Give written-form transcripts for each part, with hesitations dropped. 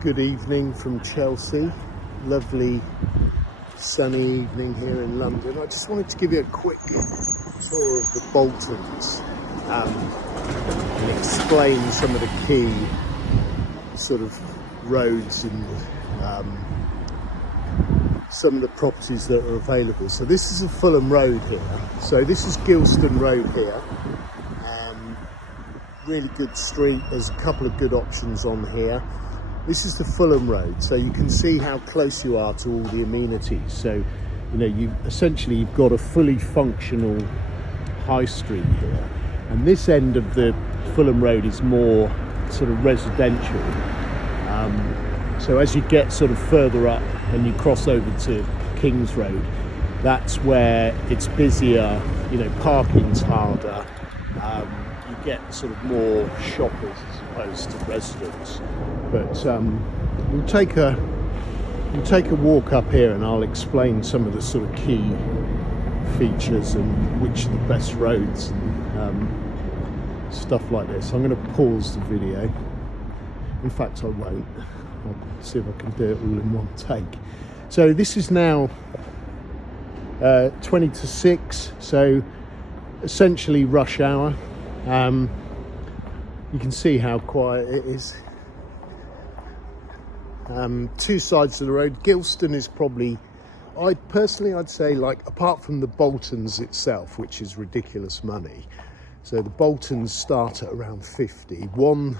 Good evening from Chelsea. Lovely sunny evening here in London. I just wanted to give you a quick tour of the Boltons and explain some of the key sort of roads and some of the properties that are available. So this is a Fulham Road here. So this is Gilston Road here. Really good street. There's a couple of good options on here. This is the Fulham Road, so you can see how close you are to all the amenities. So, you know, you've got a fully functional high street here, and this end of the Fulham Road is more sort of residential. So as you get sort of further up and you cross over to King's Road, that's where it's busier. You know, parking's harder. You get sort of more shoppers as opposed to residents. But we'll take a walk up here and I'll explain some of the sort of key features and which are the best roads and stuff like this. I'm going to pause the video. In fact, I won't. I'll see if I can do it all in one take. So this is now 20 to 6, so essentially rush hour. You can see how quiet it is. Two sides of the road. Gilston is probably, I'd say, like, apart from the Boltons itself, which is ridiculous money. So the Boltons start at around 50. One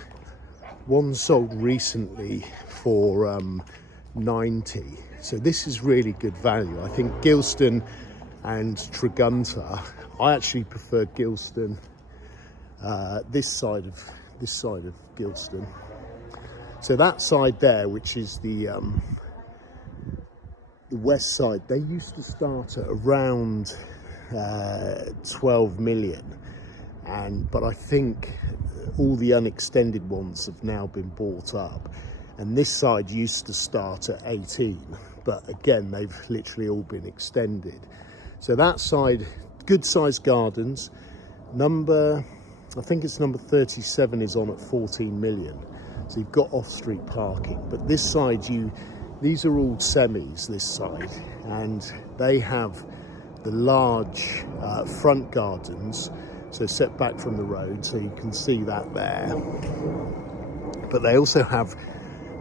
sold recently for 90. So this is really good value. I think Gilston and Tregunter. I actually prefer Gilston. This side of Gilston. So that side there, which is the west side, they used to start at around 12 million, but I think all the unextended ones have now been bought up, and this side used to start at 18, but again they've literally all been extended. So that side, good sized gardens. I think it's number 37 is on at 14 million. So you've got off-street parking, but this side, these are all semis, this side, and they have the large front gardens, so set back from the road, so you can see that there. But they also have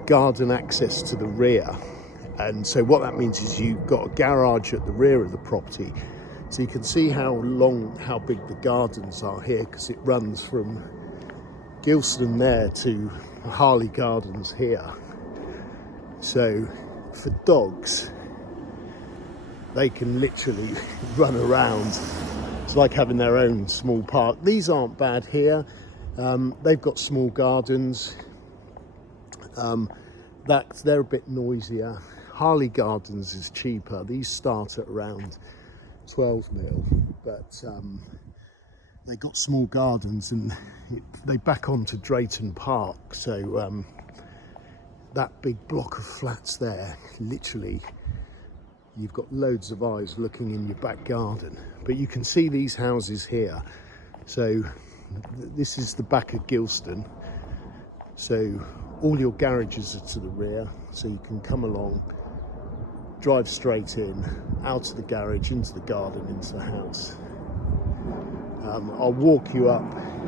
garden access to the rear, and so what that means is you've got a garage at the rear of the property, so you can see how big the gardens are here, because it runs from Gilston there to Harley Gardens here. So for dogs, they can literally run around. It's like having their own small park. These aren't bad here. They've got small gardens. They're a bit noisier. Harley Gardens is cheaper. These start at around 12 mil, but they got small gardens, and they back onto Drayton Park. So that big block of flats there, literally, you've got loads of eyes looking in your back garden. But you can see these houses here. So this is the back of Gilston. So all your garages are to the rear, so you can come along, drive straight in, out of the garage, into the garden, into the house. I'll walk you up.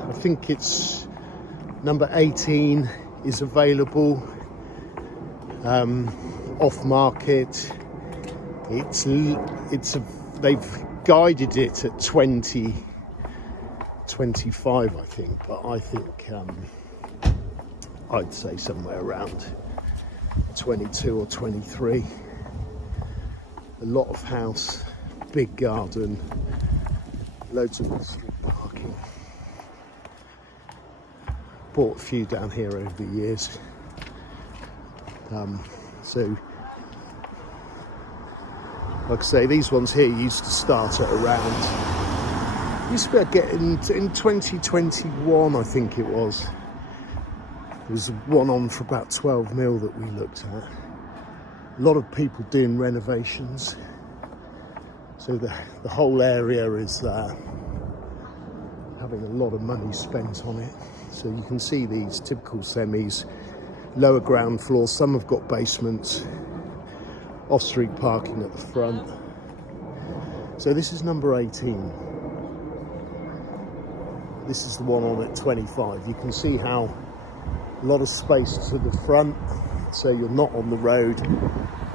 I think it's number 18 is available, off market. They've guided it at 20, 25, I think, but I think I'd say somewhere around 22 or 23. A lot of house, big garden, loads of off-street parking. Bought a few down here over the years. So, like I say, these ones here used to start at around, used to be getting in 2021, I think it was. There was one on for about 12 mil that we looked at. A lot of people doing renovations. So the whole area is having a lot of money spent on it. So you can see these typical semis, lower ground floor. Some have got basements, off-street parking at the front. So this is number 18. This is the one on at 25. You can see how a lot of space to the front, so you're not on the road.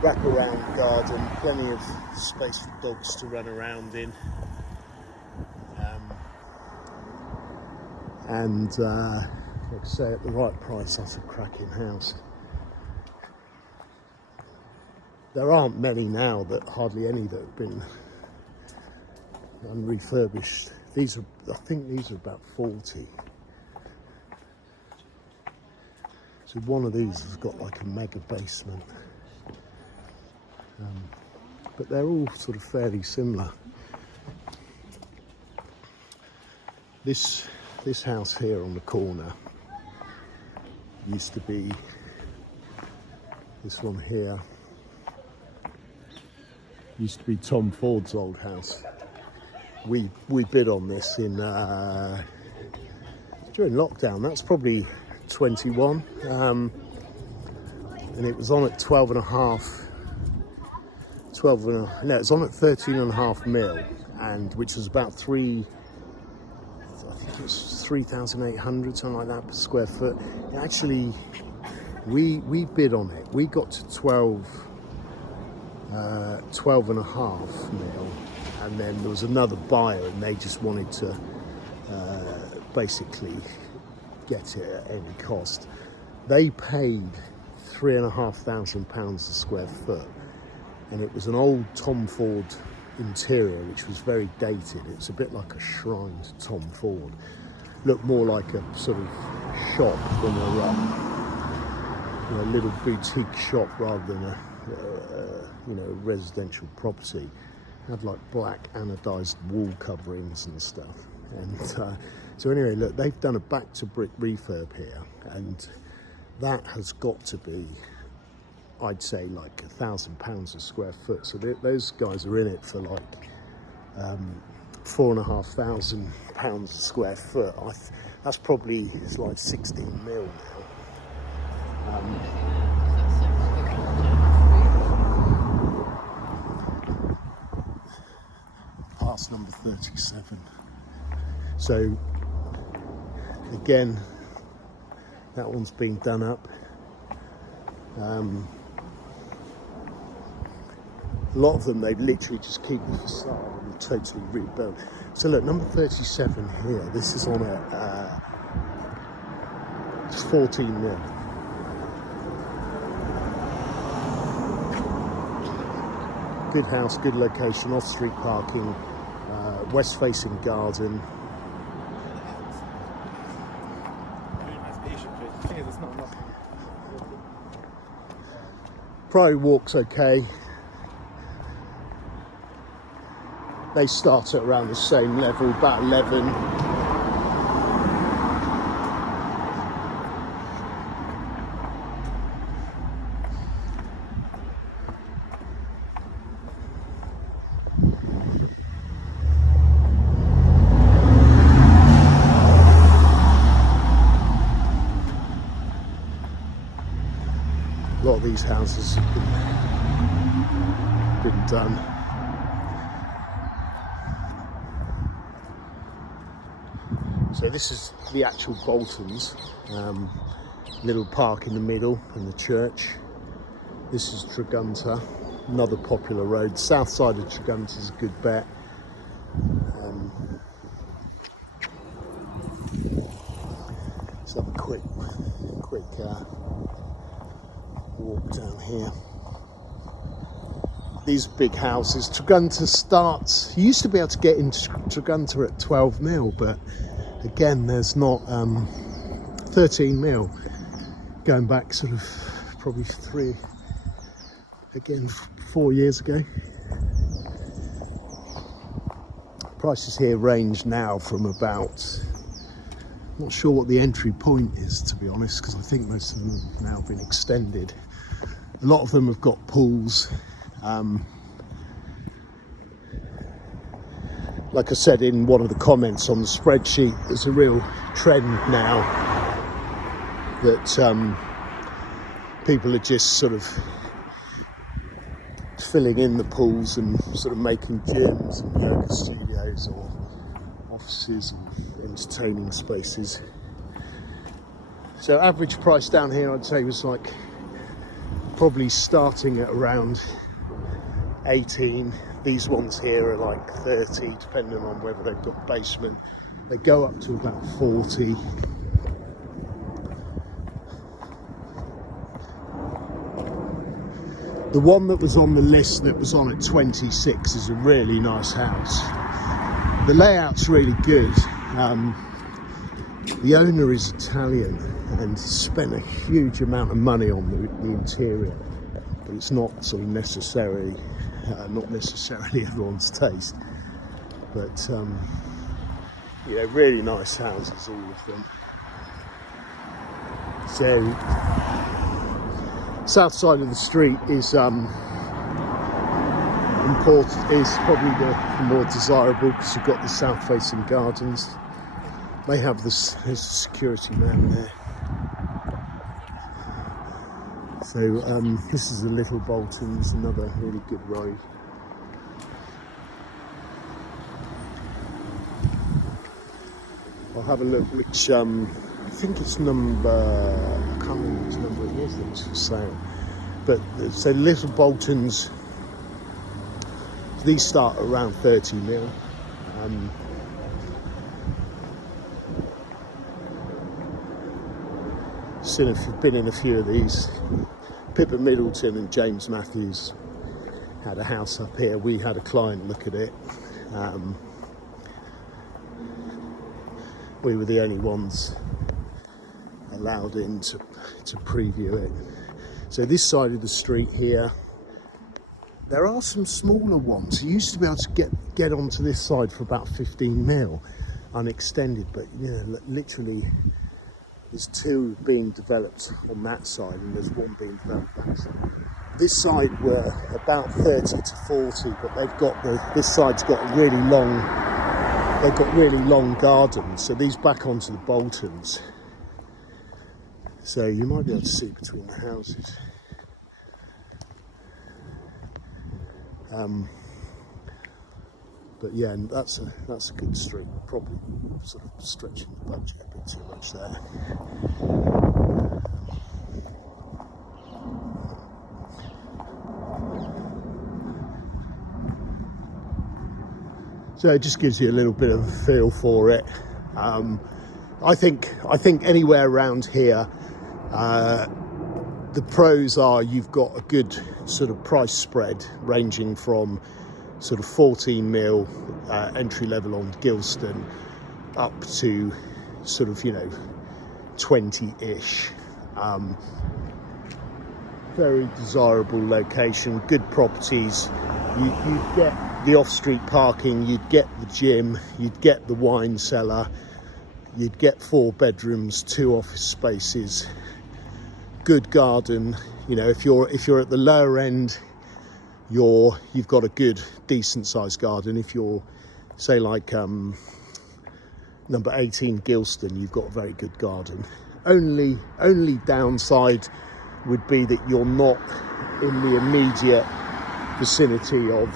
Wrap around garden, plenty of space for dogs to run around in. Like I say, at the right price, that's a cracking house. There aren't many now, hardly any that have been unrefurbished. These are, I think these are about 40. So one of these has got like a mega basement. But they're all sort of fairly similar. This house here on the corner used to be, this one here used to be Tom Ford's old house. We bid on this in during lockdown. That's probably 21, and it was on at 12 and a half. No, it's on at 13.5 mil, and which was about I think it was 3,800, something like that per square foot. And actually, we bid on it. We got to 12 and a half mil, and then there was another buyer, and they just wanted to basically get it at any cost. They paid £3,500 a square foot, and it was an old Tom Ford interior which was very dated. It was a bit like a shrine to Tom Ford. Looked more like a sort of shop than a little boutique shop rather than a residential property. Had like black anodized wall coverings and stuff. And so anyway, look, they've done a back to brick refurb here, and that has got to be, I'd say, like £1,000 a square foot. So those guys are in it for like £4,500 a square foot. That's probably, it's like 16 mil now. Past number 37. So again, that one's been done up. A lot of them, they literally just keep the facade and totally rebuild. So look, number 37 here, this is on at 14 mil. Good house, good location, off-street parking, west-facing garden. Priory Walk's okay. They start at around the same level, about 11. A lot of these houses have been done. So this is the actual Boltons, little park in the middle and the church. This is Tregunter, another popular road. South side of Tregunter is a good bet. Let's have a quick walk down here. These big houses. Tregunter starts, you used to be able to get into Tregunter at 12 mil, but again, there's not 13 mil. Going back sort of probably 4 years ago. Prices here range now from about, I'm not sure what the entry point is, to be honest, because I think most of them have now been extended. A lot of them have got pools. Like I said in one of the comments on the spreadsheet, there's a real trend now that people are just sort of filling in the pools and sort of making gyms and yoga studios or offices and entertaining spaces. So average price down here, I'd say, was like probably starting at around 18. These ones here are like 30, depending on whether they've got basement. They go up to about 40. The one that was on the list that was on at 26 is a really nice house. The layout's really good. The owner is Italian and spent a huge amount of money on the interior, but it's not sort of necessarily everyone's taste. But you know, really nice houses, all of them. So south side of the street is probably the more desirable, because you've got the south facing gardens. They have this, there's a security man there. So this is the Little Boltons, another really good road. I'll have a look which, I think it's number, I can't remember which number it is that was for sale. But so Little Boltons, these start around 30 mil. Been in a few of these. Pippa Middleton and James Matthews had a house up here. We had a client look at it. We were the only ones allowed in to preview it. So this side of the street here, there are some smaller ones. You used to be able to get onto this side for about 15 mil unextended, but you know, literally there's two being developed on that side and there's one being developed that side. This side were about 30 to 40, but they've got this side's got a really long, they've got really long gardens. So these back onto the Boltons. So you might be able to see between the houses. But yeah, and that's a good street. Probably sort of stretching the budget a bit too much there. So it just gives you a little bit of a feel for it. I think anywhere around here, the pros are you've got a good sort of price spread ranging from sort of 14 mil entry level on Gilston up to sort of, you know, 20-ish. Very desirable location, good properties. You'd get the off-street parking, you'd get the gym, you'd get the wine cellar, you'd get 4 bedrooms, 2 office spaces, good garden. You know, if you're at the lower end, you've got a good decent sized garden. If you're, say, like number 18 Gilston, you've got a very good garden. Only downside would be that you're not in the immediate vicinity of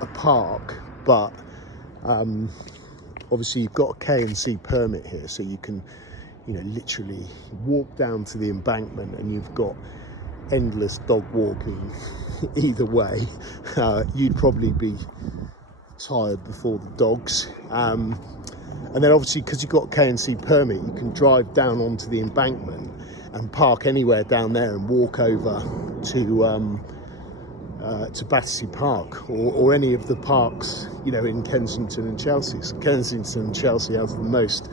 a park, but obviously you've got a K&C permit here, so you can, you know, literally walk down to the embankment and you've got endless dog walking either way. You'd probably be tired before the dogs. And then obviously, because you've got a K&C permit, you can drive down onto the embankment and park anywhere down there and walk over to Battersea Park or any of the parks, you know, in Kensington and Chelsea. So Kensington and Chelsea have the most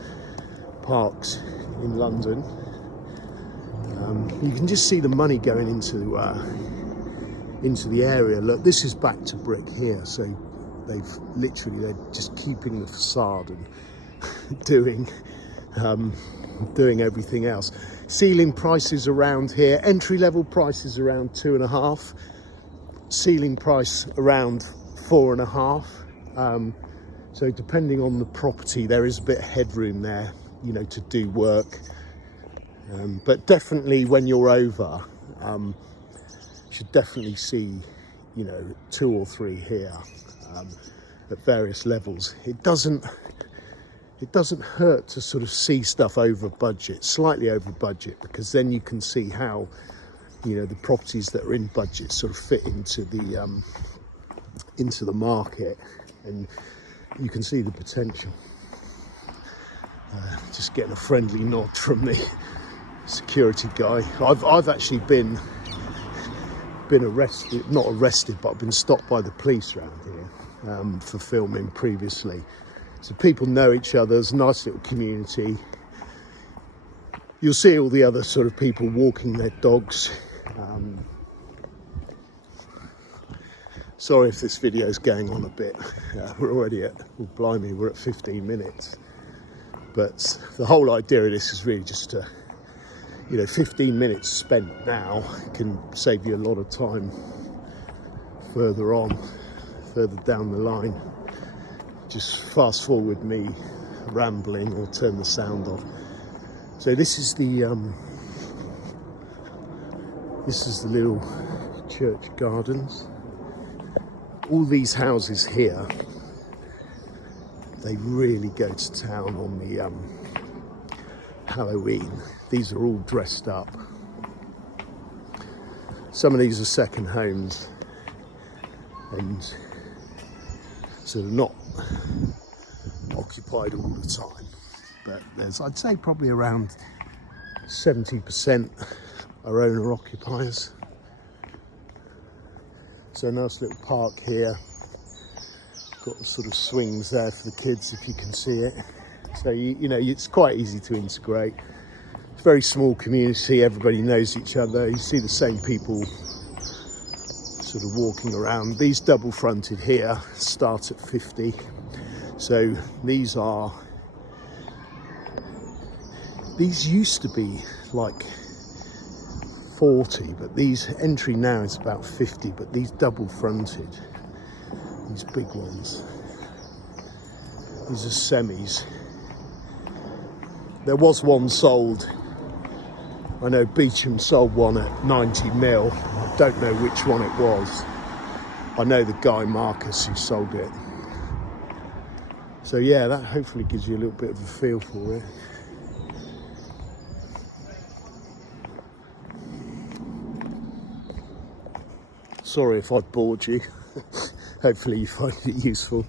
parks in London. You can just see the money going into the area. Look, this is back to brick here, so they're just keeping the facade and doing everything else. Ceiling prices around here, entry level prices around 2.5, ceiling price around 4.5. So depending on the property, there is a bit of headroom there, you know, to do work. But definitely when you're over, Should definitely see, you know, 2 or 3 here at various levels. It doesn't hurt to sort of see stuff over budget, slightly over budget, because then you can see how, you know, the properties that are in budget sort of fit into the market, and you can see the potential. Just getting a friendly nod from the security guy. I've actually been arrested, not arrested, but I've been stopped by the police around here for filming previously. So people know each other. There's a nice little community. You'll see all the other sort of people walking their dogs. Sorry if this video is going on a bit. We're already at, well, blimey, we're at 15 minutes. But the whole idea of this is really just to, you know, 15 minutes spent now can save you a lot of time further on, further down the line. Just fast forward me rambling or turn the sound off. So this is the little church gardens. All these houses here, they really go to town on the Halloween. These are all dressed up. Some of these are second homes, and so they're not occupied all the time. But there's, I'd say, probably around 70% are owner occupiers. So a nice little park here. Got the sort of swings there for the kids, if you can see it. So you know, it's quite easy to integrate. It's a very small community, everybody knows each other. You see the same people sort of walking around. These double fronted here start at 50. So these used to be like 40, but these entry now is about 50, but these double fronted, these big ones, these are semis. There was one sold, I know Beecham sold one at 90 mil. I don't know which one it was. I know the guy Marcus who sold it. So yeah, that hopefully gives you a little bit of a feel for it. Sorry if I bored you. Hopefully you find it useful.